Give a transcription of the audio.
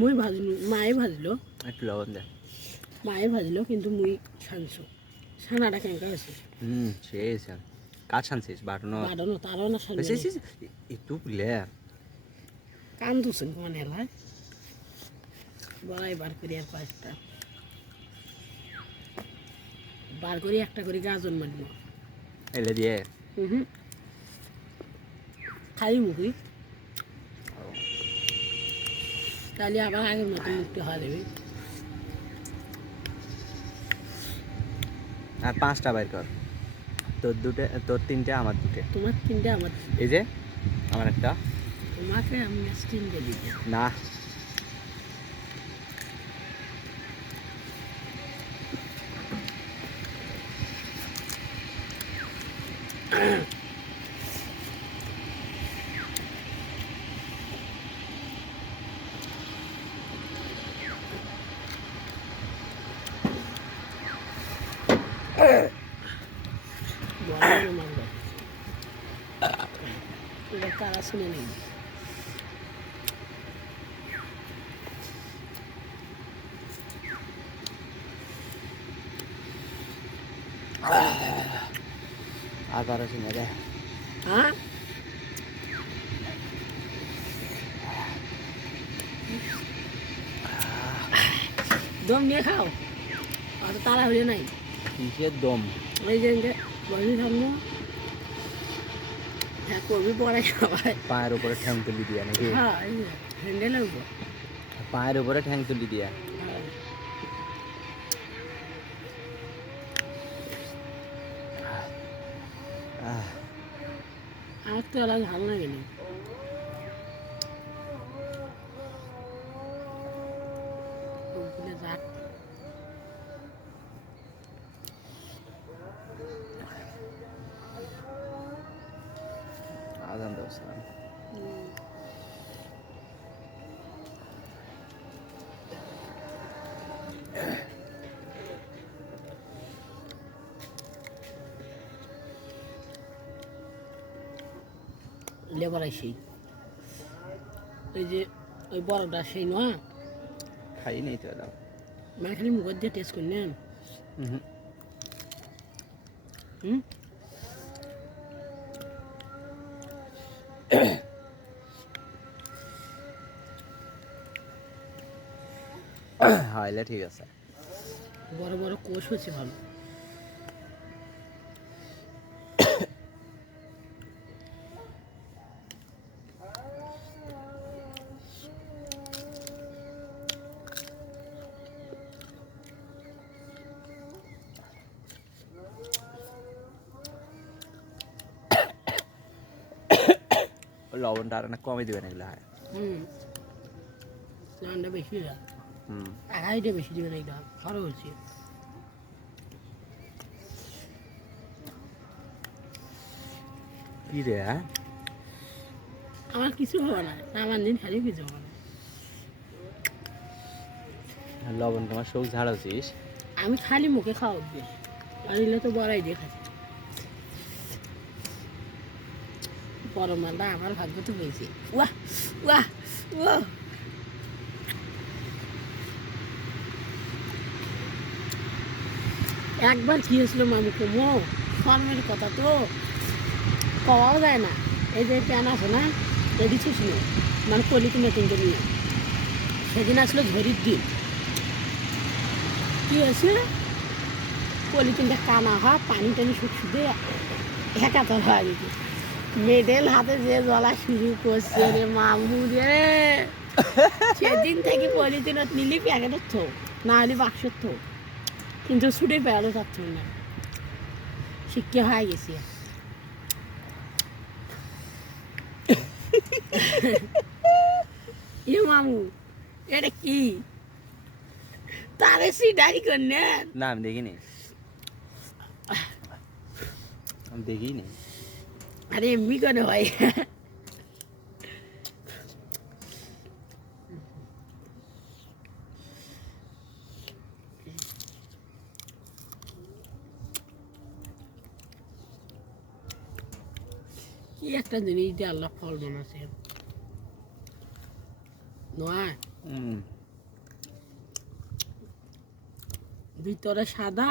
মুই ভাজলো মায়ে ভাজলো একটু লবণ দে মায়ে ভাজলো কিন্তু মুই ছানছো ছানাটা কেঙ্কা আছে সেই কাজ ছানছিস বাটনো বাড়ানো তারও না ছানবে একটু বুঝলে কান দুছেন কোন এলায় বড়াই বার করি আর কয়েকটা বার করি একটা করে গাজন মারবো এলে দিয়ে খালি মুখি তাহলে আবার আগের মতো মুখটা হওয়া দেবে আর 5টা বাইর কর তোর দুটো তোর 3টে আমার 2টে তোমার 3টে আমার এই যে আমার একটা তোমাকে আমি 3টে দিব না বড় মাংস এটা তারা শুনে নেই আর কারো শুনে দে হ্যাঁ দম নিয়ে খাও অত তারা হলে নাই কিসের দম ওই যে বসে থাকবো হ্যাঁ করবি পরে সবাই পায়ের উপরে ঠ্যাং তুলি দিয়া নাকি হ্যাঁ এই যে হ্যান্ডেলের উপর পায়ের উপরে ঠ্যাং তুলি দিয়া আমার তো এলাকা ভালো লাগে না যাক আজান দোস্ত লেবার সেই ওই যে ওই বড়টা সেই নয় খাই নেই তো দাও মানে খালি মুখের দিয়ে টেস্ট করি নেন হ্যাঁ এলে ঠিক আছে বড় বড় কোষ হচ্ছে ভালো লবণটা আর না কমে দিবেন এগুলো হয় রান্না বেশি যায় আড়াইটা বেশি দিবেন এটা আরও হচ্ছে কি রে আমার কিছু হবে না আমার দিন খালি কিছু হবে না লবণ তোমার শোক ঝাড়াছিস আমি খালি মুখে খাওয়া অভ্যেস আর এলে তো বড়াই দিয়ে খাচ্ছি বড় মালটা আমার ভাগ্য তো হয়েছে ওয়াহ ওয়াহ ওয়াহ একবার কি হয়েছিল মামু কুমো ফর্মের কথা তো কওয়াও যায় না এই যে প্যান আছে না এটি ছিল মানে পলিথিন মেটিংকে নিয়ে সেদিন আসলো ঝড়ির দিন কি হয়েছে পলিথিনটা কানা হয় পানি টানি শুধু একাতর হয় গেছে মেডেল হাতে যে জ্বলা শুরু করছে রে মামু রে সেদিন থেকে পলিথিনত নিলি প্যাকেটের থো না হলে বাক্সের থো কিন্তু ছুটে বেড়াতে চাচ্ছ না শিক্ষা হয়ে গেছে এ মামু এটা কি তারে সিডারি করনে না আমি দেখিনি আমি দেখিনি আরে এমনি করে হয় কি একটা জিনিস দিয়ে আল্লাহ ফল বানাচ্ছে নয় ভিতরে সাদা